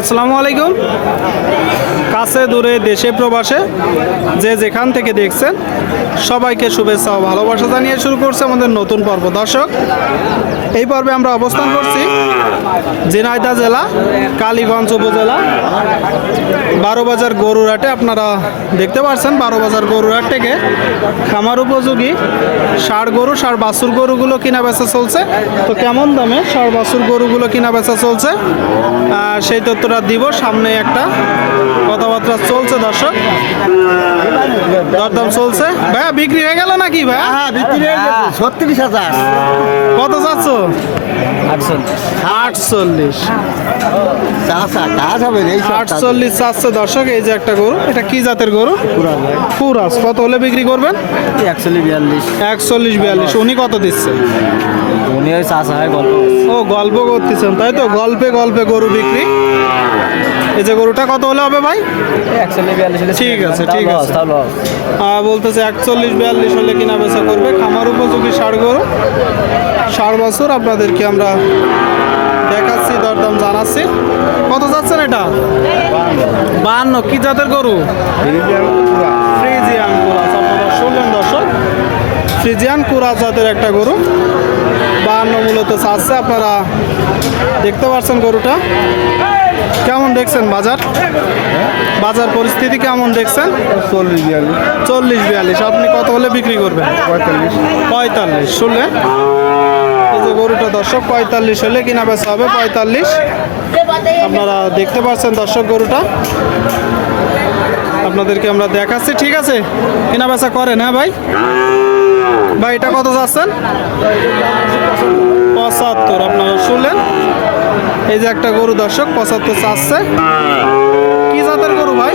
আসসালামু আলাইকুম। কাছে দূরে দেশে প্রবাসে যে যেখান থেকে দেখছেন সবাইকে শুভেচ্ছা ও ভালোবাসা জানিয়ে শুরু করছে আমাদের নতুন পর্ব। দর্শক, এই পর্বে আমরা অবস্থান করছি ঝিনাইদহ জেলা কালীগঞ্জ উপজেলা 12 বাজার গরুরহাটে। আপনারা দেখতে পাচ্ছেন 12 বাজার গরুরহাট থেকে খামার উপযোগী ষাঁড় গরু, ষাঁড় বাছুর গরুগুলো কিনা বেচা চলছে। তো কেমন দামে ষাঁড় বাছুর গরুগুলো কিনা বেচা চলছে সেই তথ্যটা দিব। সামনে একটা কথাবার্তা চলছে দর্শক, দরদাম চলছে। ভাইয়া বিক্রি হয়ে গেল নাকি ভাইয়া? হ্যাঁ, বিক্রি হয়ে গেছে 36,000। কত চাচ্ছ? 48। কাজ হবে এই 48 চাচ্ছে দর্শক। এই যে একটা গরু, এটা কি জাতের গরু? কুরাস। কত হলে বিক্রি করবেন? 41-42। উনি কত দিচ্ছে? উনি ওই চাষা হয় গল্প। ও, গল্প করতেছেন তাই তো? গল্পে গল্পে গরু বিক্রি। এই যে গরুটা কত হলে হবে ভাই? 41-42। ঠিক আছে, ঠিক আছে। বলতেছে 41-42 হলে কিনা বেচা করবে। খামার উপযোগী ষাঁড় গরু, ষাঁড় বছর আপনাদেরকে আমরা দেখাচ্ছি, দরদাম জানাচ্ছি। কত যাচ্ছেন এটা? 52। কি জাতের গরু? ফ্রিজিয়ান কুরাস। আপনারা শুনলেন দর্শক, ফ্রিজিয়ান কুরাস জাতের একটা গরু 52 মূলত চাচ্ছে। আপনারা দেখতে পাচ্ছেন গরুটা। কেমন দেখছেন বাজার? বাজার পরিস্থিতি কেমন দেখছেন? 40-42। আপনি কত হলে বিক্রি করবেন? 45। শুনলেন এই যে গরুটা দর্শক, 45 হলে কিনা বেচা হবে। 45 আপনারা দেখতে পাচ্ছেন দর্শক গরুটা, আপনাদেরকে আমরা দেখাচ্ছি। ঠিক আছে, কিনা বেচা করেন। হ্যাঁ ভাই, ভাই এটা কত যাচ্ছেন? 75। আপনারা শুনলেন এই যে একটা গরু দর্শক, 75 চাচ্ছে। কি জাতের গরু ভাই?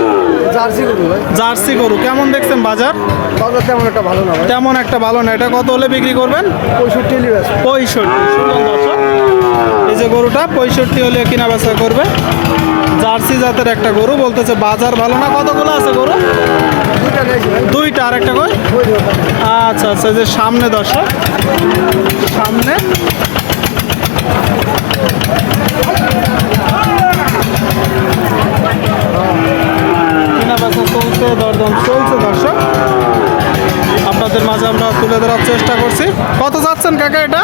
জার্সি গরু ভাই। জার্সি গরু। কেমন দেখছেন বাজার? বাজার তেমন একটা ভালো না ভাই। তেমন একটা ভালো না। এটা কত হলে বিক্রি করবেন? 65। 65। শুনলেন দর্শক, এই যে গরুটা 65 হলে কিনা বেচা করবে। জার্সি জাতের একটা গরু। বলতেছে বাজার ভালো না। কতগুলো আছে গরু? দুইটা। আর একটা কই? আচ্ছা আচ্ছা। যে সামনে দর্শক, সামনে কিনা বেচা চলছে, দরদাম চলছে দর্শক। আপনাদের মাঝে আমরা তুলে ধরার চেষ্টা করছি। কত যাচ্ছেন কাকা এটা?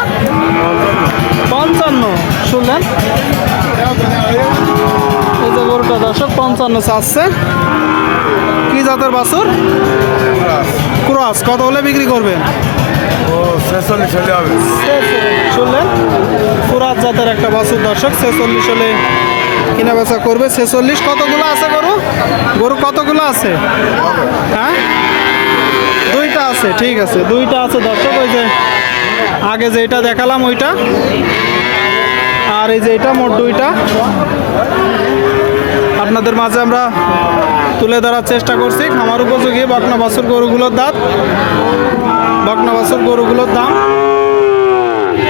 55। শুনলেন এই যে গরুটা দর্শক 55 চাচ্ছে। কি জাতের বাছুর? ক্রস। কত হলে বিক্রি করবেন? 46 হলে হবে। শুনলেন, ক্রস জাতের একটা বাছুর দর্শক, 46 হলে কিনা বেচা করবে। 46। কতগুলো আছে গরু? গরু কতগুলো আছে? হ্যাঁ, দুইটা আছে। ঠিক আছে, দুইটা আছে দর্শক। ওই যে আগে যেটা দেখালাম ওইটা, আর এই যে এটা, মোট দুইটা আপনাদের মাঝে আমরা তুলে ধরার চেষ্টা করছি। খামার উপযোগী বকনা বাছুর গরুগুলোর দাম, বকনা বাছুর গরুগুলোর দাম।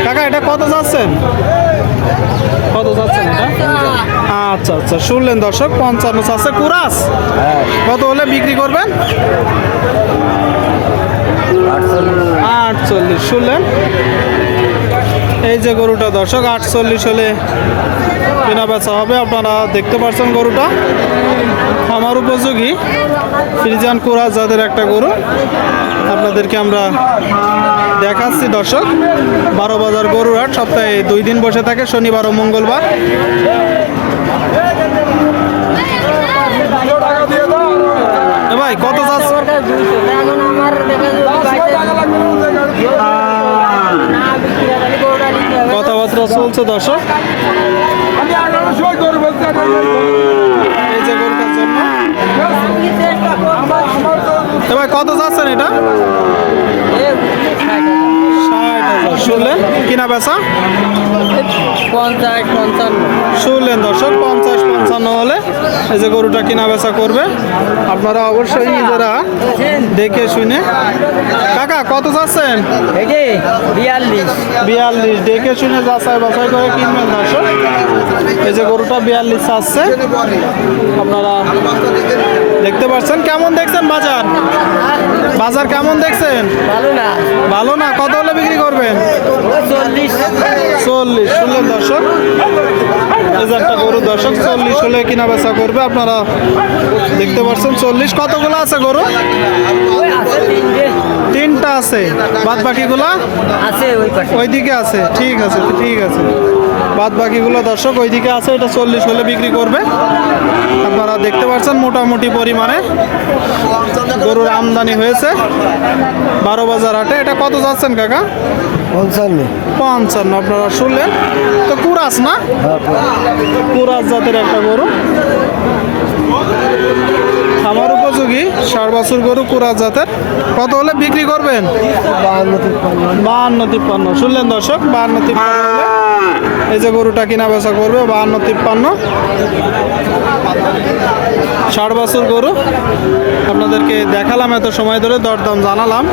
কাকা এটা কত যাচ্ছেন? কত যাচ্ছেন এটা? আচ্ছা আচ্ছা। শুনলেন দর্শক, 55 চাচ্ছে। কুরাস কত হলে বিক্রি করবেন? 48। শুনলেন এই যে গরুটা দর্শক, 48 হলে কেনা বেচা হবে। আপনারা দেখতে পাচ্ছেন গরুটা খামার উপযোগী ফ্রিজিয়ান কুরাস যাদের একটা গরু আপনাদেরকে আমরা দেখাচ্ছি দর্শক। 12 বাজার গরুরহাট সপ্তাহে 2 দিন বসে থাকে, শনিবার ও মঙ্গলবার। ভাই কত যাচ্ছে? কথাবার্তা চলছে দর্শক। এই যে গরুটার জন্য ভাই কত যাচ্ছেন এটা? 60,000। শুনলেন কিনা বেচা? 50-55। শুনলেন দর্শক, 50-55 হলে এই যে গরুটা কিনা বেচা করবে। আপনারা অবশ্যই নিজেরা দেখে শুনে। কাকা কত যাচ্ছেন? 42। দেখে শুনে যাচাই বাছাই করে কিনবেন দর্শক। এই যে গরুটা 42 চাচ্ছে। আপনারা দেখতে পাচ্ছেন। কেমন দেখছেন বাজার? বাজার কেমন দেখছেন? ভালো না। কত হলে বিক্রি করবেন? 40। শুনলেন দর্শক, এই যে একটা গরু দর্শক 40 হলে কিনা বেচা করবে, আপনারা দেখতে পাচ্ছেন 40। কতগুলো আছে গরু? তিনটা আছে, বাদ বাকিগুলা আছে ওই পাশে। ওইদিকে আছে। ঠিক আছে, ঠিক আছে। বাদ বাকিগুলো দর্শক ওইদিকে আছে, এটা 40 হলে বিক্রি করবে। আপনারা দেখতে পাচ্ছেন মোটামুটি পরিমাণে গরুর আমদানি হয়েছে 12 বাজার হাটে। এটা কত যাচ্ছেন কাকা? 55। আপনারা শুনলেন তো, কুরাস না? কুরাস জাতের একটা গরু, খামার উপযোগী 60 বছর গরু, কুরাস জাতের। কত হলে বিক্রি করবেন? 52-53। শুনলেন দর্শক, 52-53 হলে এই যে গরুটা কিনা বেচা করবে। 52-53 60 বছর গরু আপনাদেরকে দেখালাম, এত সময় ধরে দরদাম জানালাম।